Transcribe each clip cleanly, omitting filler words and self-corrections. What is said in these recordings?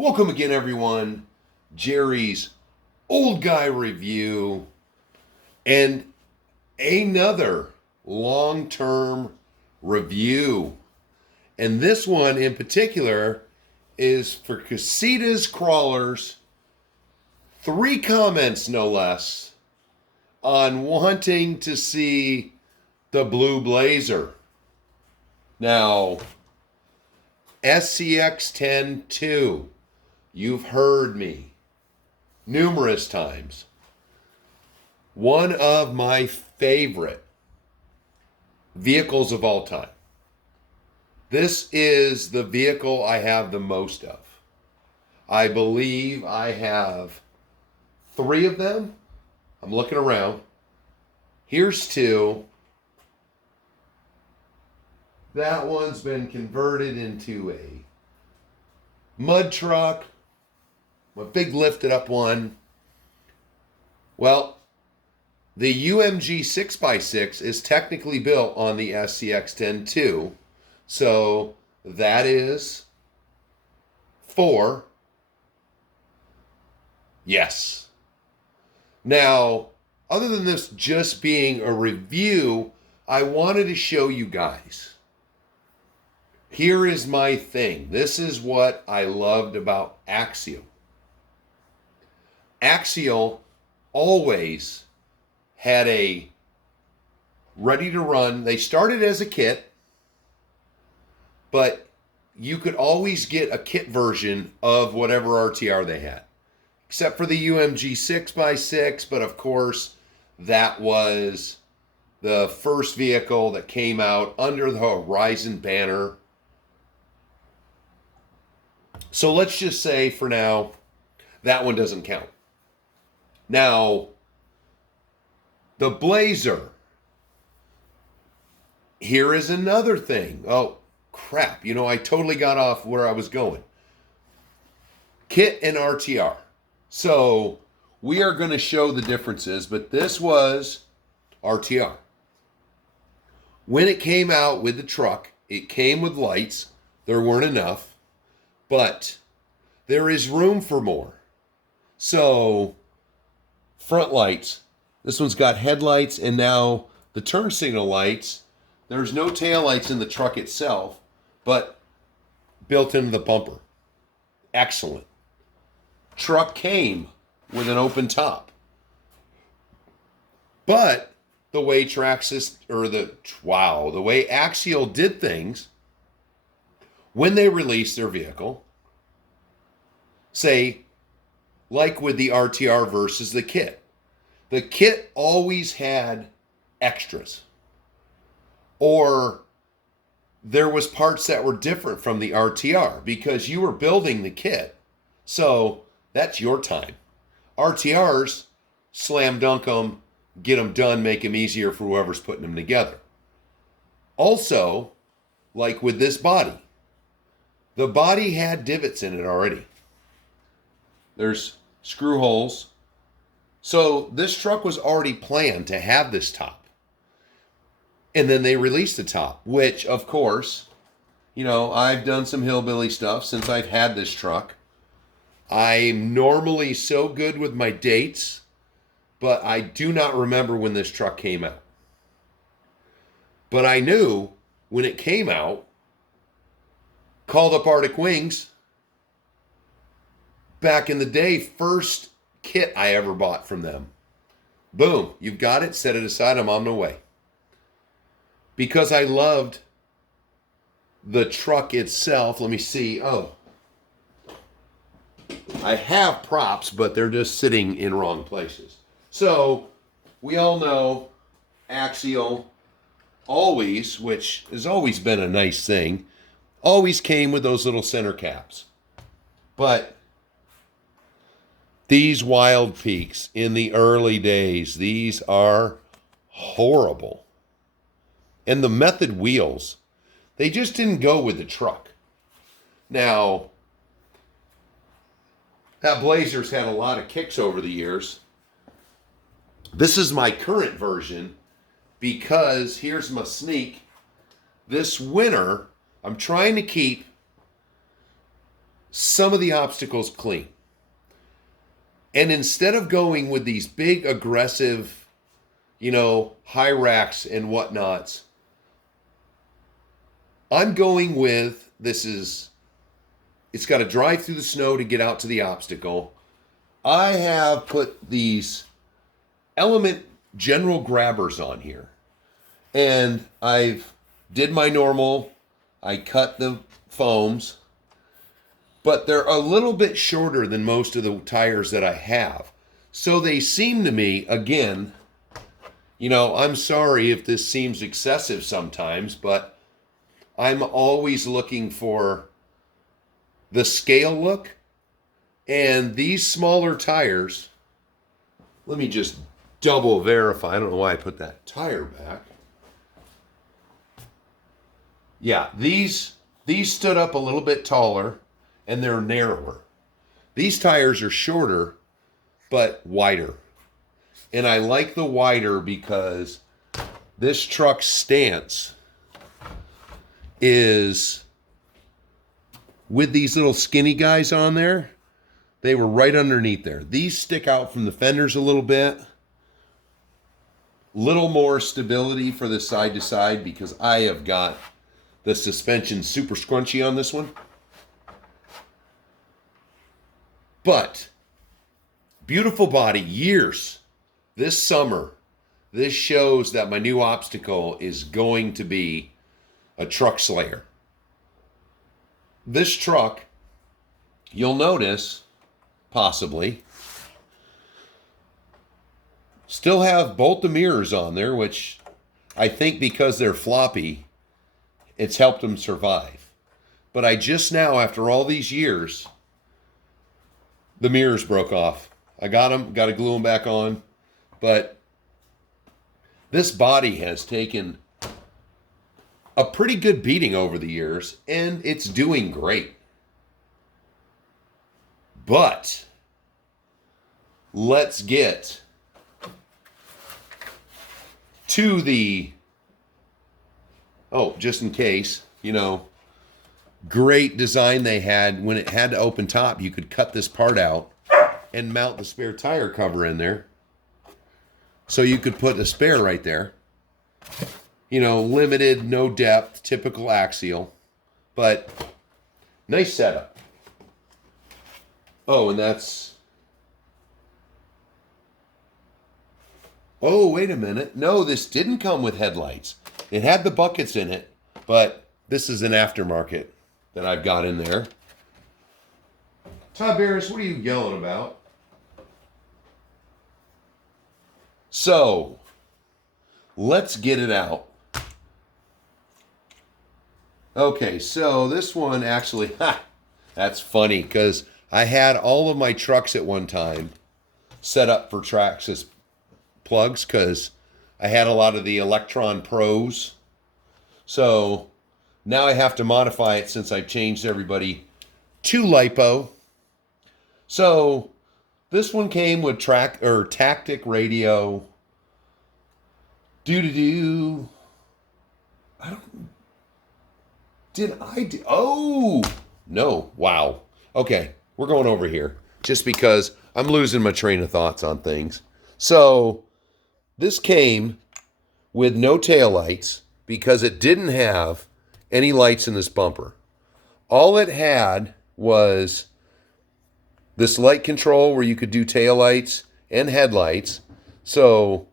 Welcome again, everyone. Jerry's Old Guy Review and another long-term review. And this one in particular is for Casitascrawlers. 3 comments, no less, on wanting to see the Blue Blazer. Now, SCX10 II. You've heard me numerous times. One of my favorite vehicles of all time. This is the vehicle I have the most of. I believe I have 3 of them. I'm looking around. Here's 2. That one's been converted into a mud truck. A big lifted up one. Well, the UMG 6x6 is technically built on the SCX10 II. So that is 4. Yes. Now, other than this just being a review, I wanted to show you guys. Here is my thing. This is what I loved about Axial. Axial always had a ready to run. They started as a kit, but you could always get a kit version of whatever RTR they had, except for the UMG 6x6. But of course, that was the first vehicle that came out under the Horizon banner. So let's just say for now, that one doesn't count. Now, the Blazer. Here is another thing. Oh, crap. I totally got off where I was going. Kit and RTR. So, we are going to show the differences, but this was RTR. When it came out with the truck, it came with lights. There weren't enough, but there is room for more. So, front lights. This one's got headlights and now the turn signal lights. There's no tail lights in the truck itself, but built into the bumper. Excellent. Truck came with an open top. But the way the way Axial did things when they released their vehicle, say, like with the RTR versus the kit. The kit always had extras. Or there was parts that were different from the RTR because you were building the kit. So that's your time. RTRs, slam dunk them, get them done, make them easier for whoever's putting them together. Also, like with this body, the body had divots in it already. There's screw holes. So this truck was already planned to have this top. And then they released the top, which of course, I've done some hillbilly stuff since I've had this truck. I'm normally so good with my dates, but I do not remember when this truck came out. But I knew when it came out, called up Arctic Wings. Back in the day, first kit I ever bought from them. Boom, you've got it, set it aside, I'm on my way. Because I loved the truck itself. Let me see. Oh, I have props, but they're just sitting in wrong places. So, we all know Axial always, which has always been a nice thing, always came with those little center caps. But these Wild Peaks in the early days, these are horrible. And the Method wheels, they just didn't go with the truck. Now, that Blazer's had a lot of kicks over the years. This is my current version because here's my sneak. This winter, I'm trying to keep some of the obstacles clean. And instead of going with these big, aggressive, high racks and whatnots, I'm going with, it's got to drive through the snow to get out to the obstacle. I have put these Element general grabbers on here. And I've did my normal, I cut the foams, but they're a little bit shorter than most of the tires that I have. So they seem to me, again, I'm sorry if this seems excessive sometimes, but I'm always looking for the scale look. And these smaller tires, let me just double verify. I don't know why I put that tire back. Yeah, these stood up a little bit taller and they're narrower. These tires are shorter but wider. And I like the wider because this truck's stance is with these little skinny guys on there. They were right underneath there. These stick out from the fenders a little bit. Little more stability for the side to side because I have got the suspension super scrunchy on this one. But beautiful body, years. This summer, this shows that my new obstacle is going to be a truck slayer. This truck, you'll notice, possibly, still have both the mirrors on there, which I think because they're floppy, it's helped them survive. But I just now, after all these years, the mirrors broke off. I got them, got to glue them back on. But this body has taken a pretty good beating over the years, and it's doing great. But let's get to the, just in case, great design they had. When it had to open top, you could cut this part out and mount the spare tire cover in there. So you could put a spare right there. Limited, no depth, typical axial, but nice setup. Oh, and that's, wait a minute. No, this didn't come with headlights. It had the buckets in it, but this is an aftermarket that I've got in there. Todd Barris, what are you yelling about? So, let's get it out. Okay, so this one actually, that's funny because I had all of my trucks at one time set up for Traxxas plugs because I had a lot of the Electron Pros. So now I have to modify it since I've changed everybody to LiPo. So this one came with tactic radio. Oh, no. Wow. Okay. We're going over here just because I'm losing my train of thoughts on things. So this came with no taillights because it didn't have any lights in this bumper. All it had was this light control where you could do taillights and headlights. So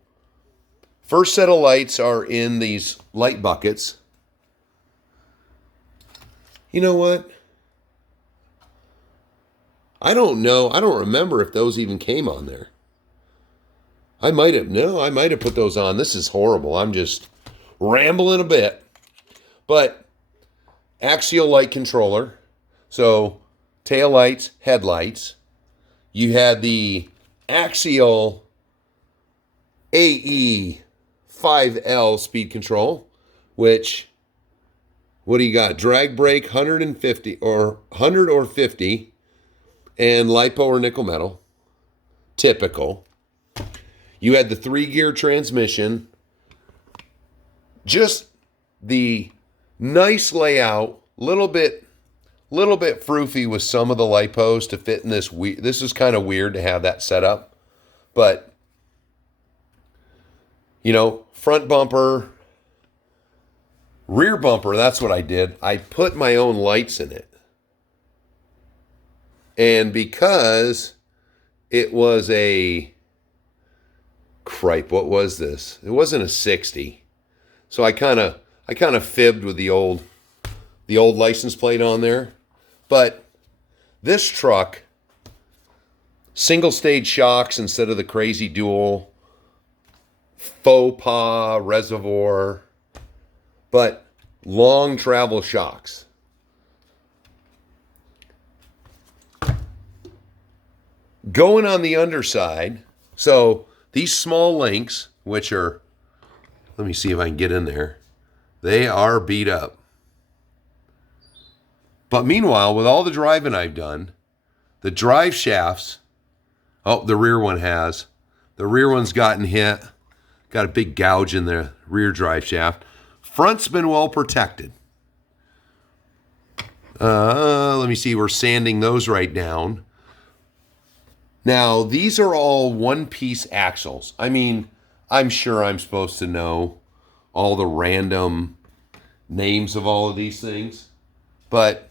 first set of lights are in these light buckets. You know what? I don't know. I don't remember if those even came on there. I might have put those on. This is horrible. I'm just rambling a bit. But axial light controller. So tail lights, headlights. You had the axial AE5L speed control, which, what do you got? Drag brake 150 or 100 or 50 and LiPo or nickel metal. Typical. You had the 3-gear transmission. Just the nice layout, little bit little bit froofy with some of the lipos to fit in this. This is kind of weird to have that set up. But, you know, front bumper, rear bumper, that's what I did. I put my own lights in it. And because it was a, cripe, what was this? It wasn't a 60. So I kind of fibbed with the old license plate on there. But this truck, single stage shocks instead of the crazy dual, faux pas reservoir, but long travel shocks. Going on the underside, so these small links, which are, let me see if I can get in there, they are beat up. But meanwhile, with all the driving I've done, the drive shafts, oh, the rear one has. The rear one's gotten hit. Got a big gouge in the rear drive shaft. Front's been well protected. Let me see, we're sanding those right down. Now, these are all one-piece axles. I mean, I'm sure I'm supposed to know all the random names of all of these things. But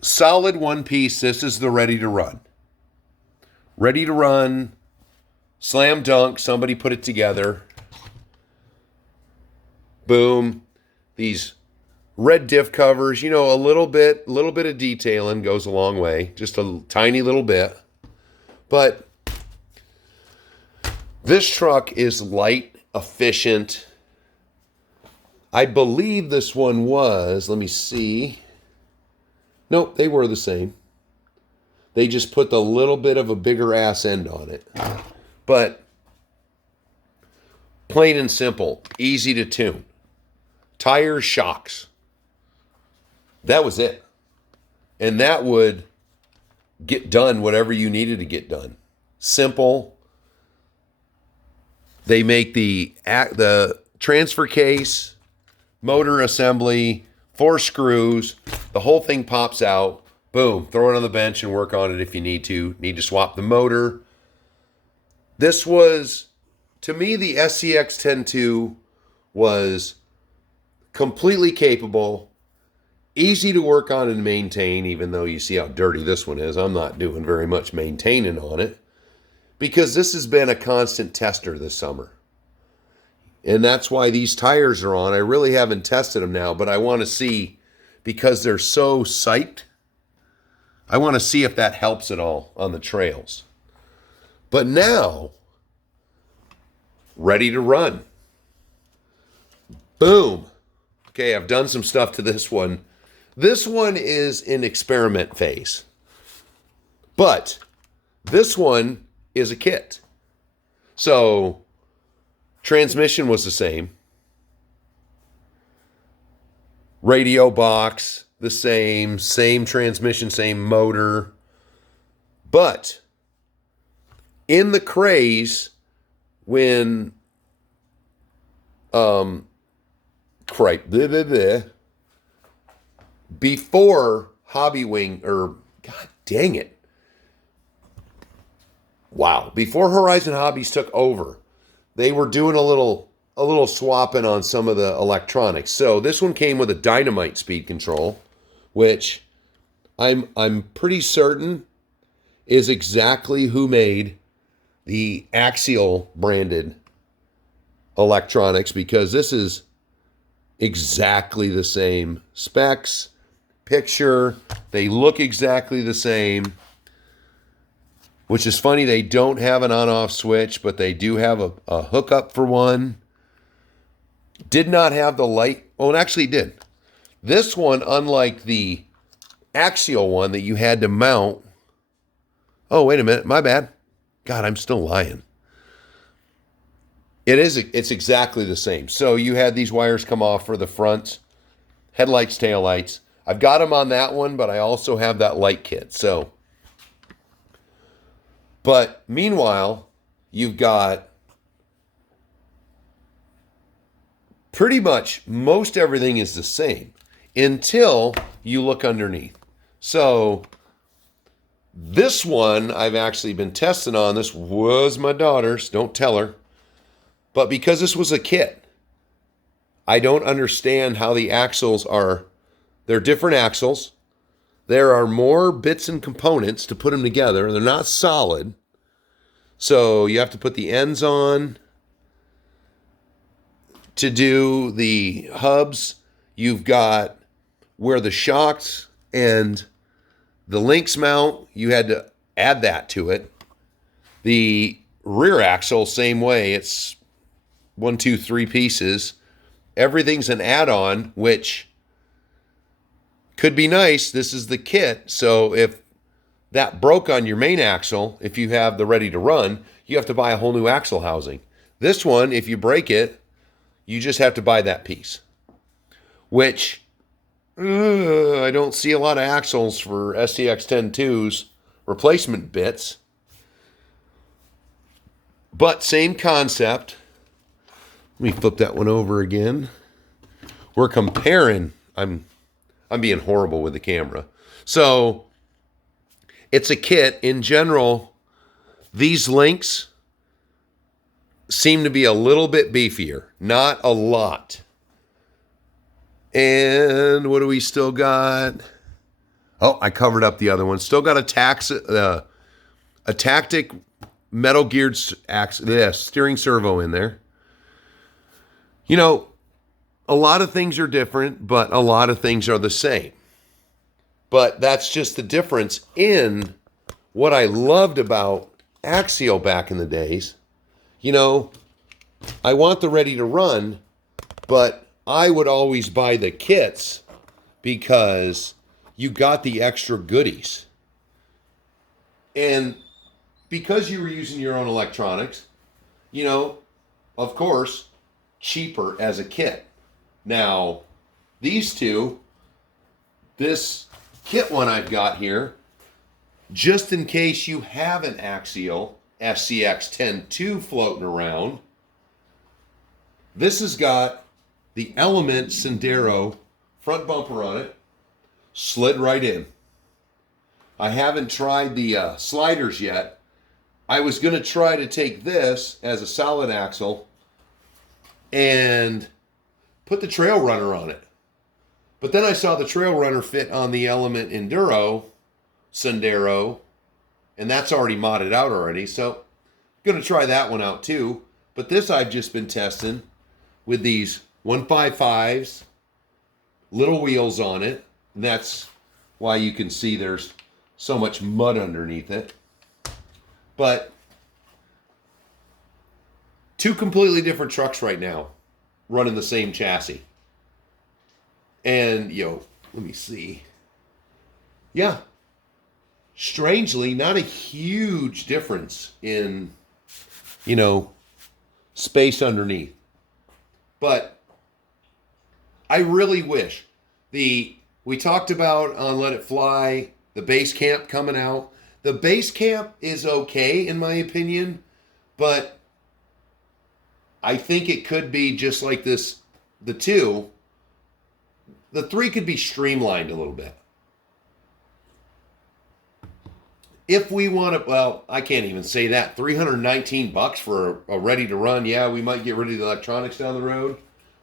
solid one piece, this is the ready to run. Ready to run, slam dunk, somebody put it together. Boom. These red diff covers, you know, a little bit of detailing goes a long way. Just a tiny little bit. But this truck is light, efficient. I believe this one was, let me see. Nope, they were the same. They just put the little bit of a bigger ass end on it. But plain and simple, easy to tune. Tires, shocks. That was it. And that would get done whatever you needed to get done. Simple. They make the transfer case, motor assembly, 4 screws. The whole thing pops out. Boom. Throw it on the bench and work on it if you need to. Need to swap the motor. This was, to me, the SCX10 II was completely capable. Easy to work on and maintain, even though you see how dirty this one is. I'm not doing very much maintaining on it because this has been a constant tester this summer. And that's why these tires are on. I really haven't tested them now, but I want to see, because they're so psyched, I want to see if that helps at all on the trails. But now, ready to run. Boom. Okay, I've done some stuff to this one. This one is in experiment phase. But this one is a kit. So transmission was the same. Radio box, the same transmission, same motor. But in the craze, when before Hobby Wing, or God dang it. Wow. Before Horizon Hobbies took over, they were doing a little swapping on some of the electronics. So this one came with a dynamite speed control, which I'm pretty certain is exactly who made the Axial branded electronics, because this is exactly the same specs, picture. They look exactly the same, which is funny. They don't have an on-off switch, but they do have a hookup for one. Did not have the light. Oh, it actually did. This one, unlike the Axial one that you had to mount. Oh, wait a minute. My bad. God, I'm still lying. It's exactly the same. So you had these wires come off for the front, headlights, taillights. I've got them on that one, but I also have that light kit. So, but meanwhile, you've got pretty much most everything is the same until you look underneath. So this one I've actually been testing on. This was my daughter's. Don't tell her. But because this was a kit, I don't understand how the axles are. They're different axles. There are more bits and components to put them together. They're not solid. So you have to put the ends on to do the hubs. You've got where the shocks and the links mount. You had to add that to it. The rear axle, same way. It's 1, 2, 3 pieces. Everything's an add-on, which could be nice. This is the kit. So if that broke on your main axle, if you have the ready to run, you have to buy a whole new axle housing. This one, if you break it, you just have to buy that piece, which I don't see a lot of axles for SCX10 II's replacement bits. But same concept. Let me flip that one over again. We're comparing. I'm being horrible with the camera. So it's a kit. In general, these links seem to be a little bit beefier. Not a lot. And what do we still got? Oh, I covered up the other one. Still got a tactic metal geared steering servo in there. You know, a lot of things are different, but a lot of things are the same. But that's just the difference in what I loved about Axial back in the days. You know, I want the ready to run, but I would always buy the kits because you got the extra goodies. And because you were using your own electronics, you know, of course, cheaper as a kit. Now, these two, this kit one I've got here, just in case you have an Axial SCX10 II floating around, this has got the Element Sendero front bumper on it, slid right in. I haven't tried the sliders yet. I was going to try to take this as a solid axle and put the Trail Runner on it. But then I saw the Trail Runner fit on the Element Enduro Sendero, and that's already modded out already, so I'm going to try that one out too. But this I've just been testing with these 155s, little wheels on it, and that's why you can see there's so much mud underneath it. But two completely different trucks right now running the same chassis. And, let me see. Yeah. Strangely, not a huge difference in, space underneath. But I really wish we talked about on Let It Fly, the base camp coming out. The base camp is okay in my opinion, but I think it could be just like this, the 2. The 3 could be streamlined a little bit. If we want to, well, I can't even say that. $319 for a ready to run. Yeah, we might get rid of the electronics down the road,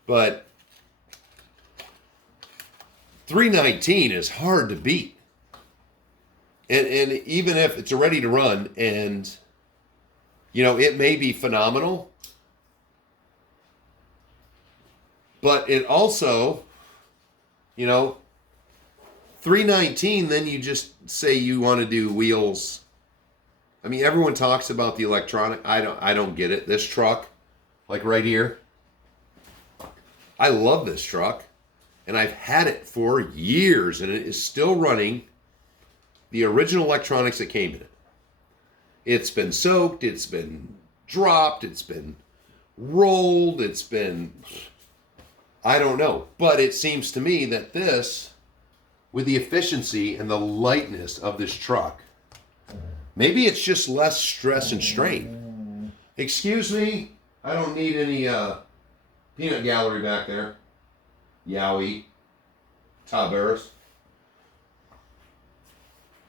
but $319 is hard to beat. And even if it's a ready to run and, it may be phenomenal, but it also, $319, then you just say you want to do wheels. I mean, everyone talks about the electronic. I don't get it. This truck, like right here, I love this truck, and I've had it for years, and it is still running the original electronics that came in it. It's been soaked, it's been dropped, it's been rolled, it's been, I don't know. But it seems to me that this, with the efficiency and the lightness of this truck, maybe it's just less stress and strain. Excuse me, I don't need any peanut gallery back there. Yowie. Tiberius.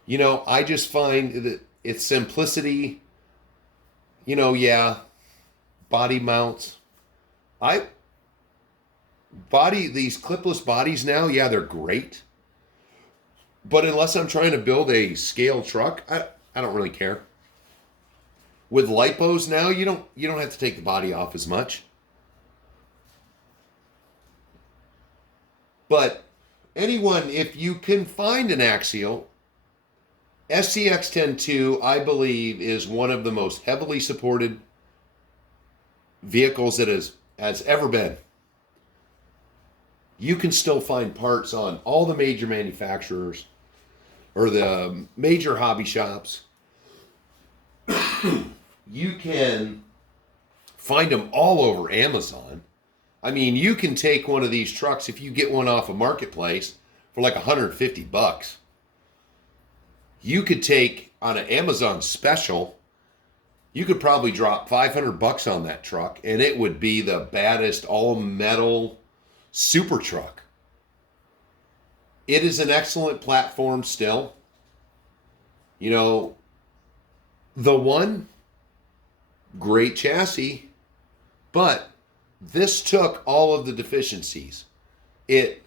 I just find that its simplicity, yeah, body mounts. I these clipless bodies now, yeah, they're great. But unless I'm trying to build a scale truck, I don't really care. With lipos now, you don't have to take the body off as much. But anyone, if you can find an axial, SCX10 II, I believe, is one of the most heavily supported vehicles that has ever been. You can still find parts on all the major manufacturers or the major hobby shops. You can find them all over Amazon. I mean, you can take one of these trucks if you get one off a marketplace for like $150. You could take on an Amazon special, you could probably drop $500 on that truck and it would be the baddest all metal super truck. It is an excellent platform still. The one, great chassis, but this took all of the deficiencies. It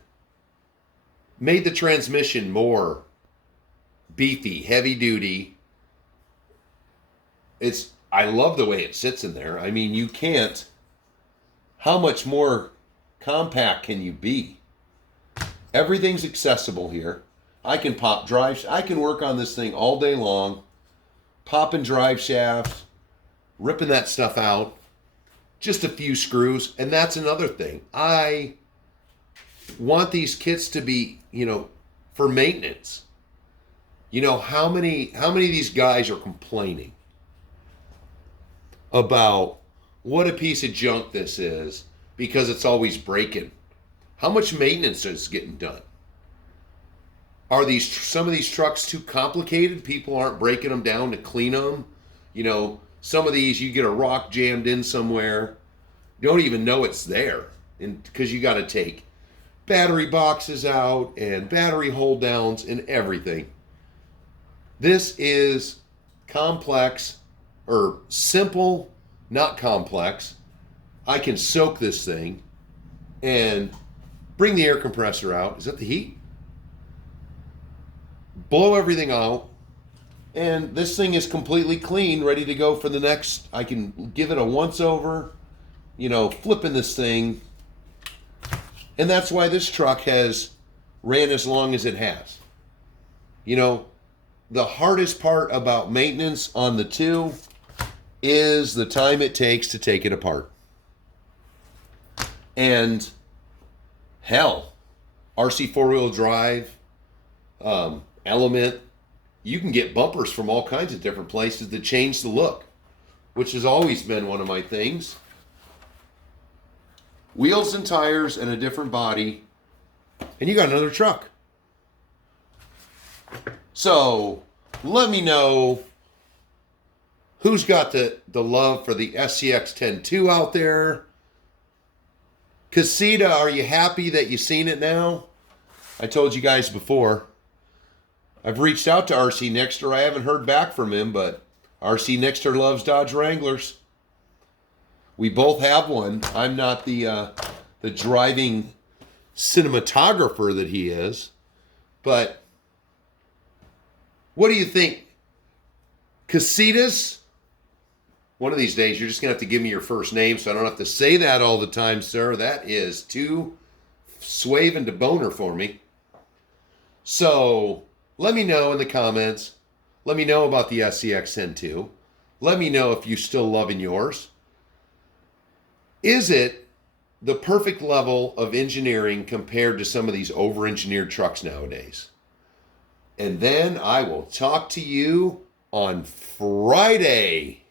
made the transmission more beefy, heavy duty. I love the way it sits in there. I mean, you can't, how much more compact can you be? Everything's accessible here. I can pop drive, I can work on this thing all day long, popping drive shafts, ripping that stuff out, just a few screws. And that's another thing. I want these kits to be, for maintenance. How many of these guys are complaining about what a piece of junk this is because it's always breaking? How much maintenance is getting done? Are some of these trucks too complicated? People aren't breaking them down to clean them. Some of these you get a rock jammed in somewhere. You don't even know it's there, because you got to take battery boxes out and battery hold downs and everything. This is complex, or simple, not complex. I can soak this thing and bring the air compressor out. Is that the heat? Blow everything out. And this thing is completely clean, ready to go for the next. I can give it a once over, flipping this thing. And that's why this truck has ran as long as it has. The hardest part about maintenance on the 2 is the time it takes to take it apart. And hell, RC 4-wheel drive, Element, you can get bumpers from all kinds of different places that change the look, which has always been one of my things. Wheels and tires and a different body, and you got another truck. So let me know who's got the love for the SCX10 II out there. Casita, are you happy that you've seen it now? I told you guys before. I've reached out to RC Nixter. I haven't heard back from him, but RC Nixter loves Dodge Wranglers. We both have one. I'm not the driving cinematographer that he is. But what do you think? Casitas? One of these days, you're just going to have to give me your first name so I don't have to say that all the time, sir. That is too swaven to boner for me. So let me know in the comments. Let me know about the SCX10 II. Let me know if you're still loving yours. Is it the perfect level of engineering compared to some of these over-engineered trucks nowadays? And then I will talk to you on Friday.